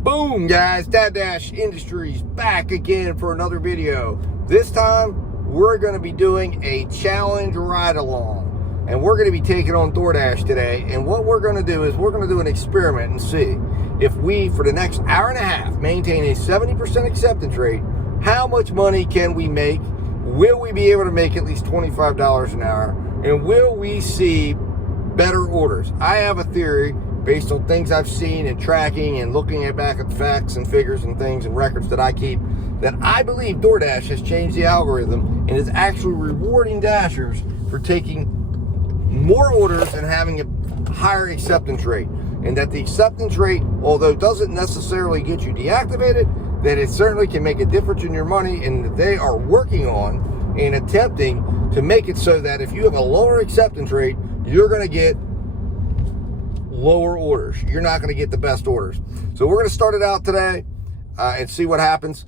Boom, guys, Dab-Dash Industries back again for another video. This time, we're going to be doing a challenge ride-along, and we're going to be taking on DoorDash today. And what we're going to do is we're going to do an experiment and see if we, for the next hour and a half, maintain a 70% acceptance rate. How much money can we make? Will we be able to make at least $25 an hour? And will we see better orders? I have a theory based on things I've seen and tracking and looking back at facts and figures and things and records that I keep, that I believe DoorDash has changed the algorithm and is actually rewarding Dashers for taking more orders and having a higher acceptance rate. And that the acceptance rate, although doesn't necessarily get you deactivated, that it certainly can make a difference in your money, and that they are working on and attempting to make it so that if you have a lower acceptance rate, you're going to get lower orders. You're not going to get the best orders. So we're going to start it out today and see what happens.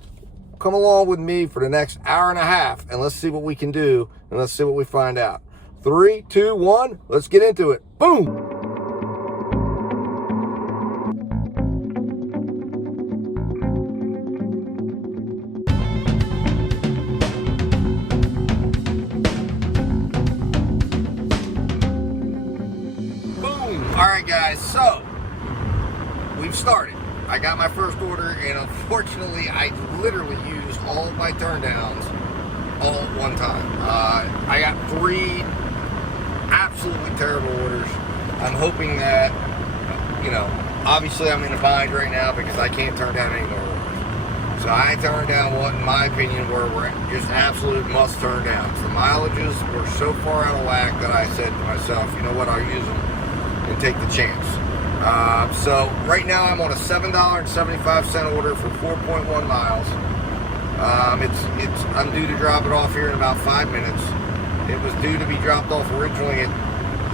Come along with me for the next hour and a half, and let's see what we can do, and let's see what we find out. 3, 2, 1, let's get into it. Boom! Alright guys, so we've started. I got my first order, and unfortunately I literally used all of my turn downs all at one time. I got 3 absolutely terrible orders. I'm hoping that, obviously I'm in a bind right now because I can't turn down any more orders. So I turned down what, in my opinion, were just absolute must turn downs. The mileages were so far out of whack that I said to myself, you know what, I'll use them and take the chance. So right now I'm on a $7.75 order for 4.1 miles. I'm due to drop it off here in about 5 minutes. It was due to be dropped off originally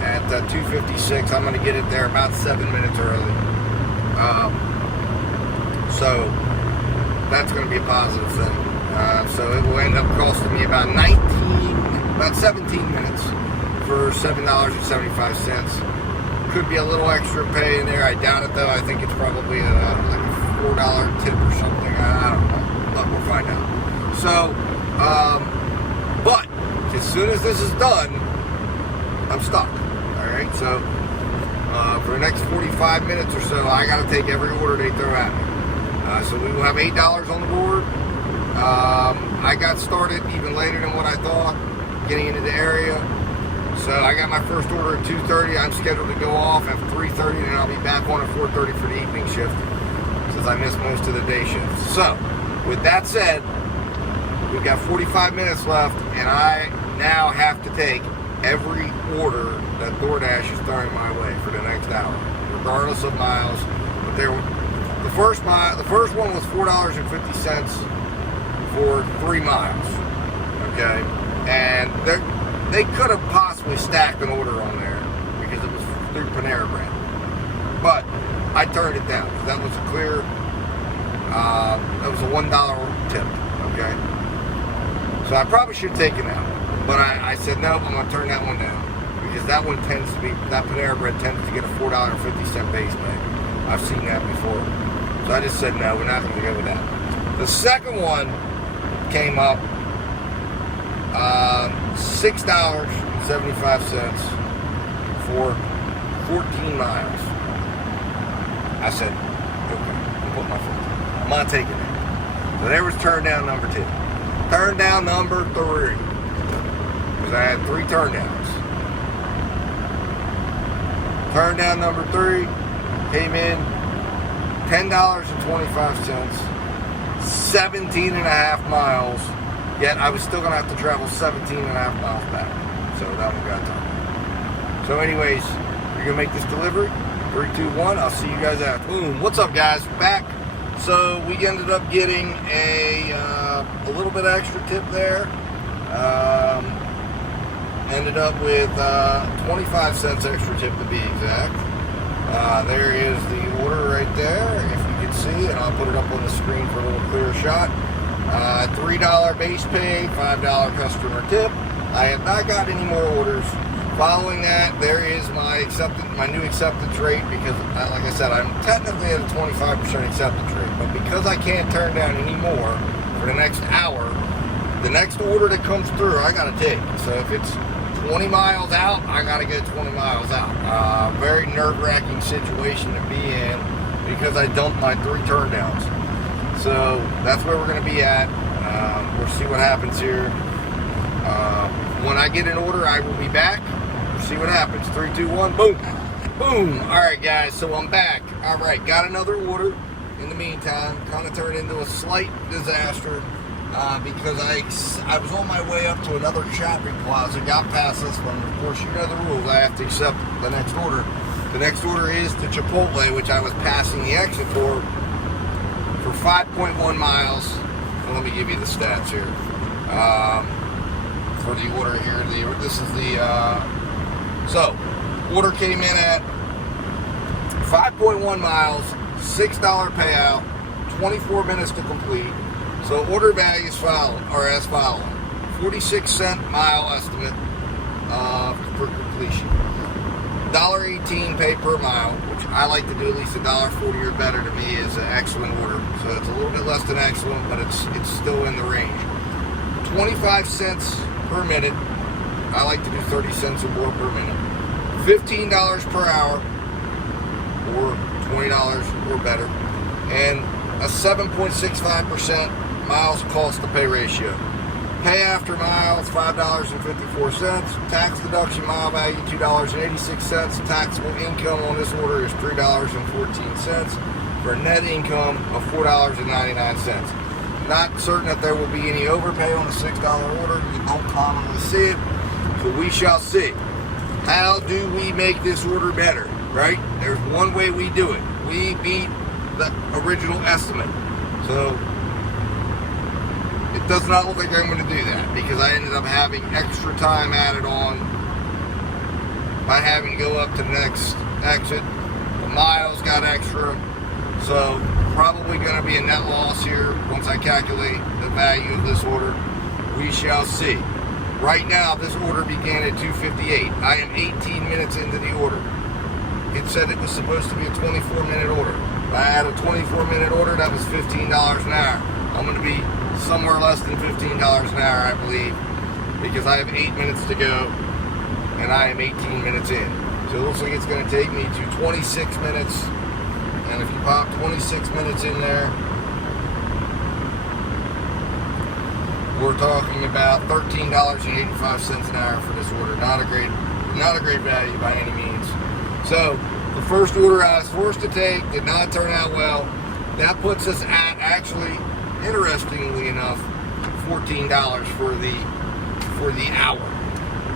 at 2:56. I'm going to get it there about 7 minutes early. So that's going to be a positive thing. So it will end up costing me about 17 minutes for $7.75. Could be a little extra pay in there. I doubt it though. I think it's probably like a $4 tip or something. I don't know. But we'll find out. So, but as soon as this is done, I'm stuck. Alright, so for the next 45 minutes or so, I got to take every order they throw at me. So we will have $8 on the board. I got started even later than what I thought, getting into the area. So I got my first order at 2:30. I'm scheduled to go off at 3:30, and I'll be back on at 4:30 for the evening shift, since I missed most of the day shift. So, with that said, we've got 45 minutes left, and I now have to take every order that DoorDash is throwing my way for the next hour, regardless of miles. But the first one was $4.50 for 3 miles. Okay, and they could have possibly stacked an order on there because it was through Panera Bread. But I turned it down. That was a clear, that was a $1 tip, okay? So I probably should have taken that one. But I said, no, I'm going to turn that one down. Because that one tends to be, that Panera Bread tends to get a $4.50 base pay. I've seen that before. So I just said, no, we're not going to go with that. The second one came up, $6.75 for 14 miles. I said, okay, I'll put my foot down. I'm not taking it. So there was turn down number 2. Turn down number 3. Because I had 3 turn downs. Turn down number 3 came in $10.25, 17 and a half miles. Yet I was still going to have to travel 17 and a half miles back. So that one got done. So anyways, you're going to make this delivery. 3, 2, 1. I'll see you guys out. Boom. What's up, guys? Back. So we ended up getting a little bit extra tip there. Ended up with 25 cents extra tip to be exact. There is the order right there, if you can see, and I'll put it up on the screen for a little clearer shot. $3 base pay, $5 customer tip. I have not gotten any more orders Following that, there is my new acceptance rate, because, like I said, I'm technically at a 25% acceptance rate, but because I can't turn down any more for the next hour, the next order that comes through, I gotta take. So if it's 20 miles out, I gotta go 20 miles out. Very nerve-wracking situation to be in, because I dumped my 3 turndowns. So that's where we're gonna be at. We'll see what happens here. When I get an order, I will be back. We'll see what happens. 3, 2, 1, boom. Boom. All right, guys, so I'm back. All right, got another order. In the meantime, kind of turned into a slight disaster because I was on my way up to another shopping plaza, got past this one. Of course, you know the rules. I have to accept the next order. The next order is to Chipotle, which I was passing the exit for 5.1 miles. And let me give you the stats here. For the order here, this is the so order came in at 5.1 miles, $6 payout, 24 minutes to complete. So order values are as following: 46-cent mile estimate for completion, $1.18 pay per mile, which I like to do at least $1.40 or better. To me is an excellent order. So it's a little bit less than excellent, but it's still in the range. 25 cents per minute. I like to do 30 cents or more per minute. $15 per hour, or $20 or better, and a 7.65% miles cost to pay ratio. Pay after miles, $5.54. Tax deduction mile value, $2.86. Taxable income on this order is $3.14 for a net income of $4.99. Not certain that there will be any overpay on a $6 order. You don't commonly see it, but we shall see. How do we make this order better, right? There's one way we do it. We beat the original estimate. So it does not look like I'm going to do that, because I ended up having extra time added on by having to go up to the next exit. The miles got extra. So probably going to be a net loss here once I calculate the value of this order. We shall see. Right now, this order began at 2:58. I am 18 minutes into the order. It said it was supposed to be a 24-minute order. If I had a 24-minute order, that was $15 an hour. I'm going to be somewhere less than $15 an hour, I believe, because I have 8 minutes to go, and I am 18 minutes in. So it looks like it's going to take me to 26 minutes. And if you pop 26 minutes in there, we're talking about $13.85 an hour for this order. Not a great value by any means. So the first order I was forced to take did not turn out well. That puts us at, actually, interestingly enough, $14 for the hour.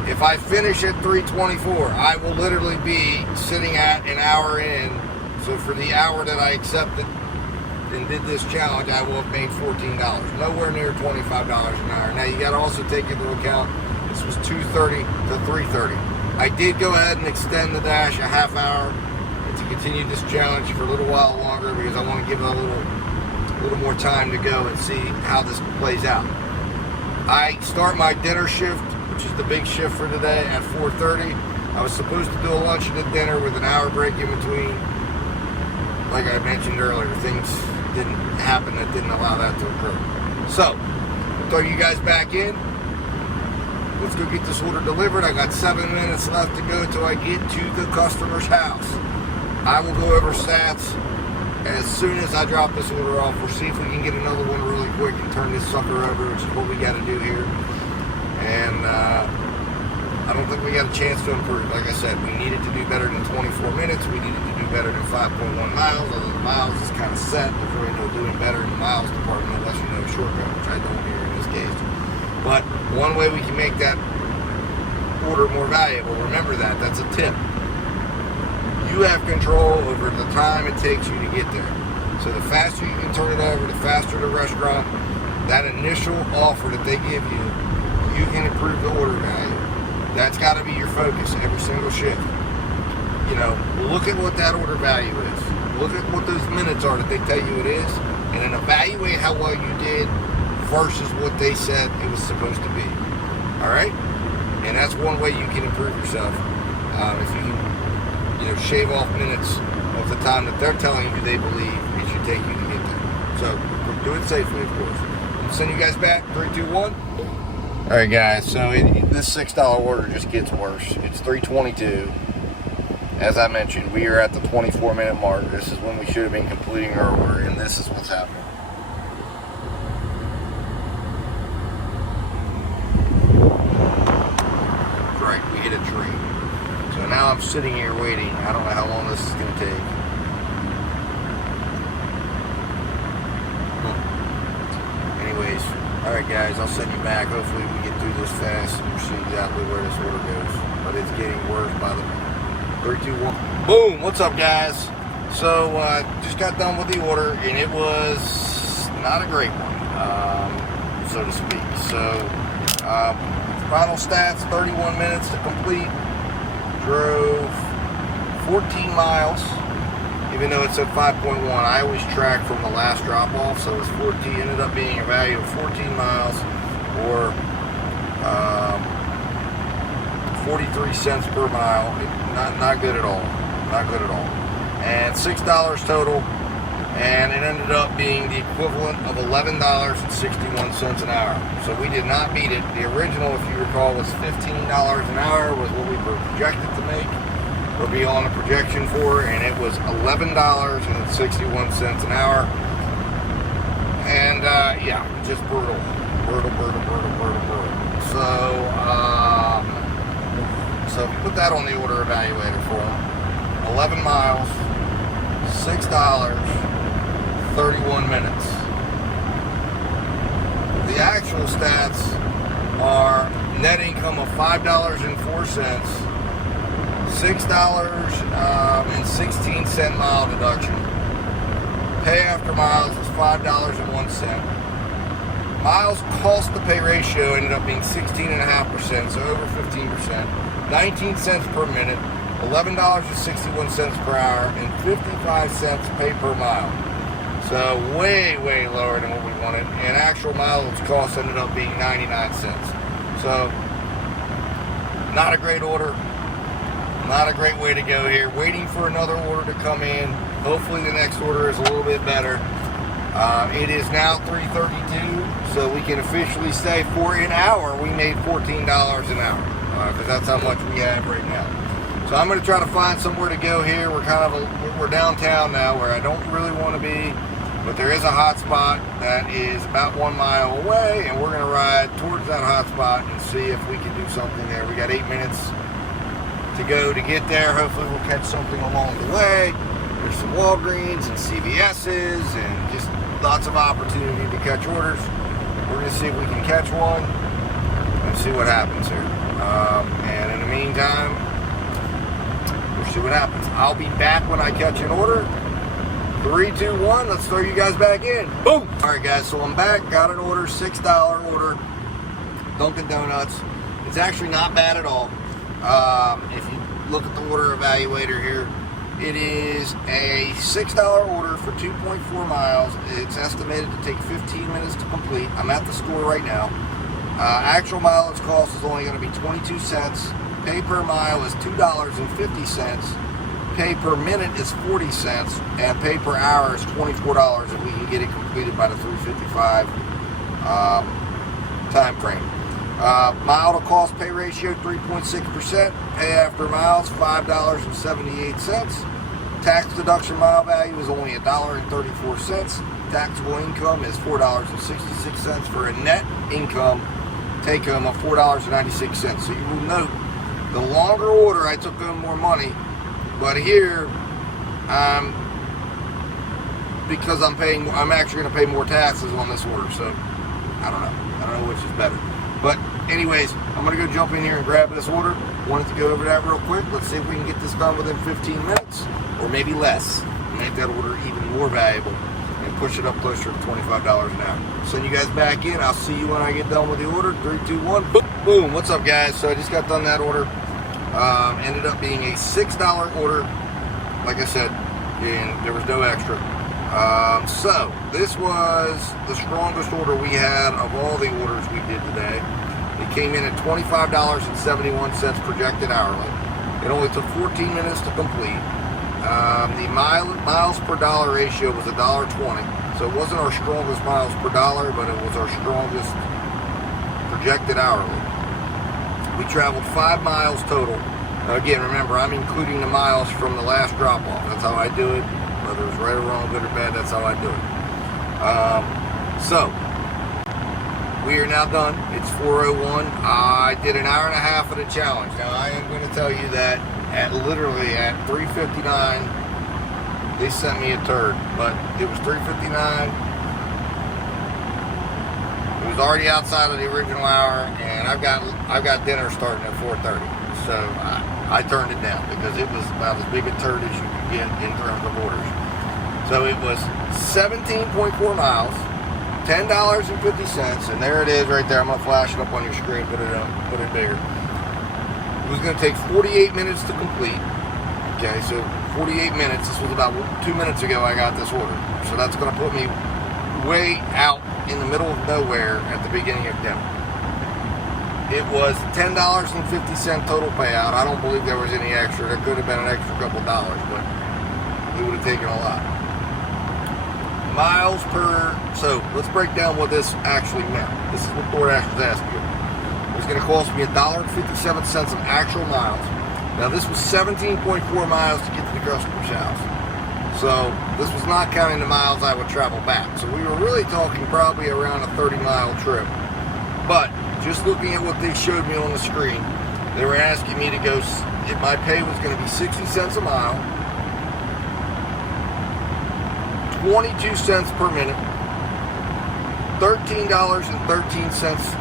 If I finish at 3:24, I will literally be sitting at an hour in. So for the hour that I accepted and did this challenge, I will have made $14. Nowhere near $25 an hour. Now you got to also take into account this was 2:30 to 3:30. I did go ahead and extend the dash a half hour to continue this challenge for a little while longer, because I want to give it a little more time to go and see how this plays out. I start my dinner shift, which is the big shift for today, at 4:30. I was supposed to do a lunch and a dinner with an hour break in between. Like I mentioned earlier, things didn't happen that didn't allow that to occur. So, I'll throw you guys back in. Let's go get this order delivered. I got 7 minutes left to go until I get to the customer's house. I will go over stats as soon as I drop this order off. We'll see if we can get another one really quick and turn this sucker over, which is what we got to do here. And I don't think we got a chance to improve. Like I said, we needed to do better than 24 minutes. We needed to do better than 5.1 miles. Although the miles is kind of set. There's really no doing better in the miles department unless you know a shortcut, which I don't here in this case. But one way we can make that order more valuable, remember that's a tip. You have control over the time it takes you to get there. So the faster you can turn it over, the faster the restaurant, that initial offer that they give you, you can improve the order value. That's got to be your focus every single shift. You know, look at what that order value is. Look at what those minutes are that they tell you it is, and then evaluate how well you did versus what they said it was supposed to be. All right? And that's one way you can improve yourself. If you can, shave off minutes of the time that they're telling you they believe it should take you to get there. So do it safely, of course. I'll send you guys back. 3, 2, 1. All right, guys. So this $6 order just gets worse. It's $3.22. As I mentioned, we are at the 24-minute mark. This is when we should have been completing our order, and this is what's happening. Right, we hit a tree. So now I'm sitting here waiting. I don't know how long this is going to take. Anyways, all right, guys, I'll send you back. Hopefully we get through this fast and we'll see exactly where this order goes. But it's getting worse by the minute. 3, 2, 1. Boom! What's up, guys? So, just got done with the order, and it was not a great one, so to speak. So, final stats, 31 minutes to complete. Drove 14 miles, even though it said 5.1. I always track from the last drop-off, so it's 14. Ended up being a value of 14 miles, or 43 cents per mile. Not good at all. Not good at all. And $6 total, and it ended up being the equivalent of $11.61 an hour. So we did not beat it. The original, if you recall, was $15 an hour, was what we were projected to make, or be on a projection for, and it was $11.61 an hour. And yeah, just brutal. Brutal. So if you put that on the order evaluator for them, 11 miles, $6, 31 minutes. The actual stats are net income of $5.04, $6.16 mile deduction. Pay after miles is $5.01. Miles cost to pay ratio ended up being 16.5%, so over 15%. 19 cents per minute, $11.61 per hour, and 55 cents pay per mile. So way lower than what we wanted. And actual mileage cost ended up being 99 cents. So not a great order. Not a great way to go here. Waiting for another order to come in. Hopefully the next order is a little bit better. It is now 3:32, so we can officially say for an hour we made $14 an hour, because that's how much we have right now. So I'm going to try to find somewhere to go here. We're downtown now, where I don't really want to be, but there is a hot spot that is about 1 mile away, and we're going to ride towards that hot spot and see if we can do something there. We got 8 minutes to go to get there. Hopefully we'll catch something along the way. There's some Walgreens and CVS's and just lots of opportunity to catch orders. We're going to see if we can catch one and see what happens here. And in the meantime, we'll see what happens. I'll be back when I catch an order. 3, 2, 1. Let's throw you guys back in. Boom! All right, guys. So I'm back. Got an order. $6 order. Dunkin' Donuts. It's actually not bad at all. If you look at the order evaluator here, it is a $6 order for 2.4 miles. It's estimated to take 15 minutes to complete. I'm at the store right now. Actual mileage cost is only going to be 22 cents. Pay per mile is $2.50. Pay per minute is 40 cents. And pay per hour is $24 if we can get it completed by the 3:55 time frame. Mile to cost pay ratio 3.6%. Pay after miles $5.78. Tax deduction mile value is only $1.34. Taxable income is $4.66 for a net income take home of $4.96. So you will note the longer order I took home more money, but here because I'm actually going to pay more taxes on this order. So I don't know which is better. But anyways, I'm going to go jump in here and grab this order. Wanted to go over that real quick. Let's see if we can get this done within 15 minutes or maybe less. Make that order even more valuable and push it up closer to $25 an hour. Send you guys back in. I'll see you when I get done with the order. 3, 2, 1. Boom. What's up, guys? So I just got done that order. Ended up being a $6 order. Like I said, and there was no extra. So this was the strongest order we had of all the orders we did today. It came in at $25.71 projected hourly. It only took 14 minutes to complete. The miles per dollar ratio was $1.20. So it wasn't our strongest miles per dollar, but it was our strongest projected hourly. We traveled 5 miles total. Now again, remember, I'm including the miles from the last drop-off. That's how I do it. Whether it's right or wrong, good or bad, that's how I do it. So, we are now done. It's 4:01. I did an hour and a half of the challenge. Now, I am going to tell you that literally at 3:59, they sent me a turd. But it was 3:59. It was already outside of the original hour, and I've got dinner starting at 4:30. So I turned it down because it was about as big a turd as you could get in terms of orders. So it was 17.4 miles, $10.50, and there it is right there. I'm gonna flash it up on your screen, put it bigger. It was gonna take 48 minutes to complete. Okay, so 48 minutes. This was about 2 minutes ago I got this order. So that's gonna put me way out in the middle of nowhere at the beginning of dinner. It was $10.50 total payout. I don't believe there was any extra. There could have been an extra couple dollars, but it would have taken a lot. Miles per, so let's break down what this actually meant. This is what DoorDash was asking you. It was going to cost me $1.57 of actual miles. Now this was 17.4 miles to get to the customer's house. So this was not counting the miles I would travel back. So we were really talking probably around a 30-mile trip. But just looking at what they showed me on the screen, they were asking me to go, if my pay was going to be 60 cents a mile, 22 cents per minute, $13.13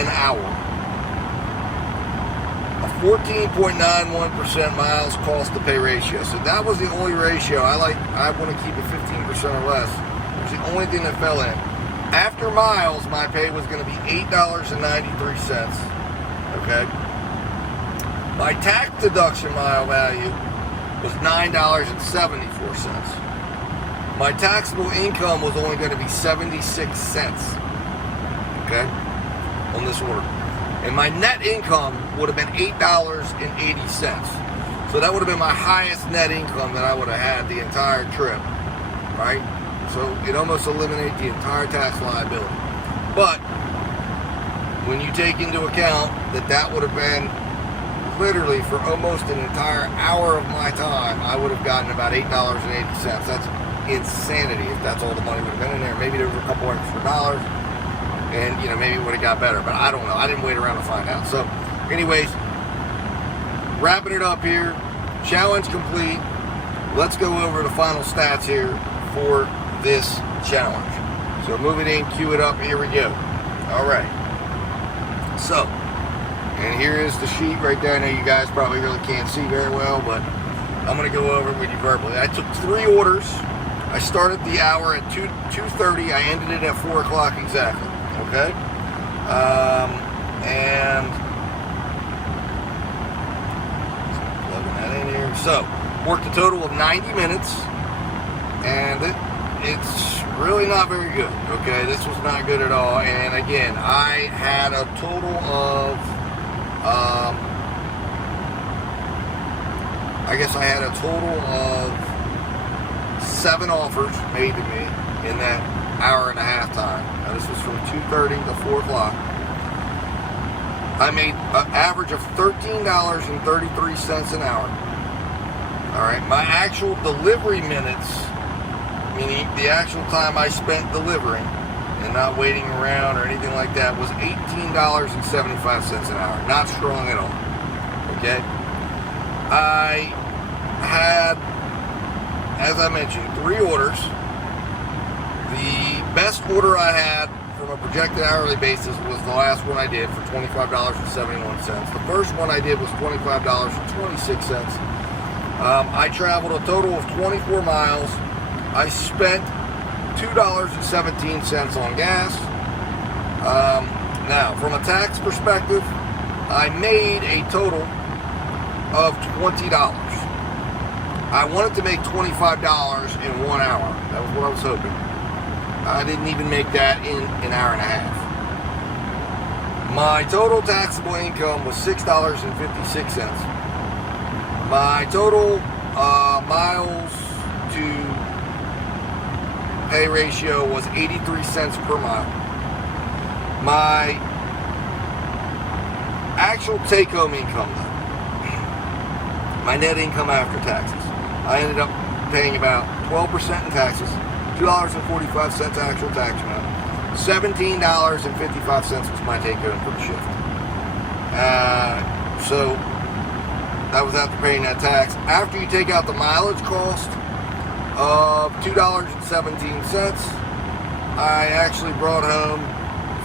an hour, a 14.91% miles cost to pay ratio. So that was the only ratio. I want to keep it 15% or less. It was the only thing that fell in. After miles, my pay was going to be $8.93. Okay. My tax deduction mile value was $9.74. My taxable income was only going to be 76 cents. Okay, on this order. And my net income would have been $8.80. So that would have been my highest net income that I would have had the entire trip. Right? So it almost eliminates the entire tax liability. But when you take into account that that would have been literally for almost an entire hour of my time, I would have gotten about $8.80. That's insanity if that's all the money would have been in there. Maybe there was a couple extra dollars and maybe it would have got better, but I don't know. I didn't wait around to find out. So anyways, wrapping it up here, challenge complete. Let's go over the final stats here for this challenge. So move it in, cue it up, here we go. All right, so and here is the sheet right there. I know you guys probably really can't see very well, but I'm going to go over it with you verbally. I took 3 orders. I started the hour at 2:30. I ended it at 4 o'clock exactly. Okay? And plugging that in here. So, worked a total of 90 minutes. And it's really not very good. Okay? This was not good at all. And again, I had a total of of 7 offers made to me in that hour and a half time. Now this was from 2:30 to 4 o'clock. I made an average of $13.33 an hour. All right, my actual delivery minutes, meaning the actual time I spent delivering and not waiting around or anything like that, was $18.75 an hour. Not strong at all. Okay? I had, as I mentioned, 3 orders. The best order I had from a projected hourly basis was the last one I did for $25.71. The first one I did was $25.26. I traveled a total of 24 miles. I spent $2.17 on gas. Now, from a tax perspective, I made a total of $20. I wanted to make $25 in 1 hour. That was what I was hoping. I didn't even make that in an hour and a half. My total taxable income was $6.56. My total miles to pay ratio was 83 cents per mile. My actual take-home income, though, my net income after taxes, I ended up paying about 12% in taxes, $2.45 actual tax amount, $17.55 was my take-home for the shift. So that was after paying that tax. After you take out the mileage cost of $2.17, I actually brought home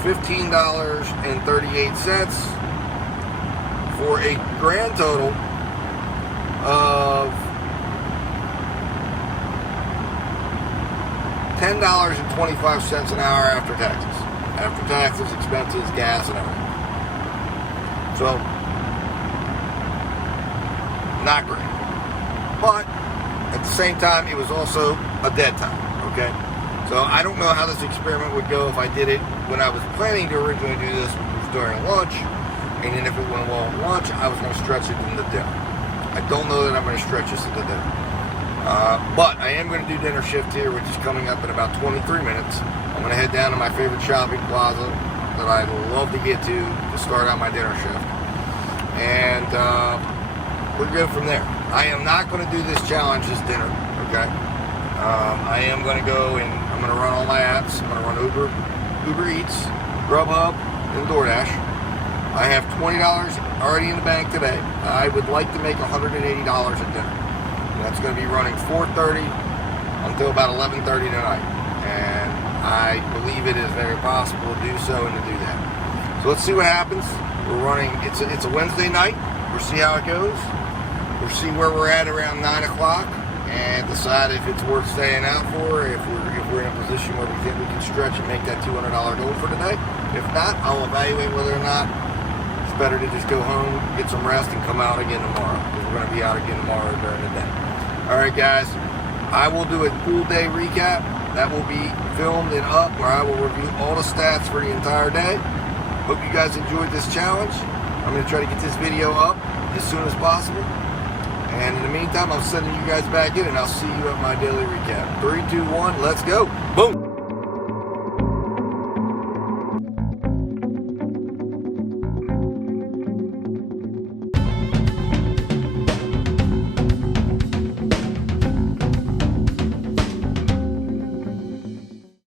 $15.38 for a grand total of $10.25 an hour after taxes. After taxes, expenses, gas, and everything. So, not great. But, at the same time, it was also a dead time, okay? So, I don't know how this experiment would go if I did it when I was planning to originally do this, which was during lunch. And then if it went well at lunch, I was going to stretch it into dinner. I don't know that I'm going to stretch this into dinner. But I am going to do dinner shift here, which is coming up in about 23 minutes. I'm going to head down to my favorite shopping plaza that I love to get to start out my dinner shift. And we'll go from there. I am not going to do this challenge as dinner, okay? I am going to go and I'm going to run all my apps. I'm going to run Uber Eats, Grubhub, and DoorDash. I have $20 already in the bank today. I would like to make $180 at dinner. That's going to be running 4:30 until about 11:30 tonight. And I believe it is very possible to do so and to do that. So let's see what happens. We're running, it's a Wednesday night. We'll see how it goes. We'll see where we're at around 9 o'clock and decide if it's worth staying out for, if we're in a position where we think we can stretch and make that $200 goal for today. If not, I'll evaluate whether or not it's better to just go home, get some rest, and come out again tomorrow. Because we're going to be out again tomorrow during the day. Alright guys, I will do a full day recap. That will be filmed and up where I will review all the stats for the entire day. Hope you guys enjoyed this challenge. I'm going to try to get this video up as soon as possible. And in the meantime, I'm sending you guys back in and I'll see you at my daily recap. 3, 2, 1, let's go. Boom.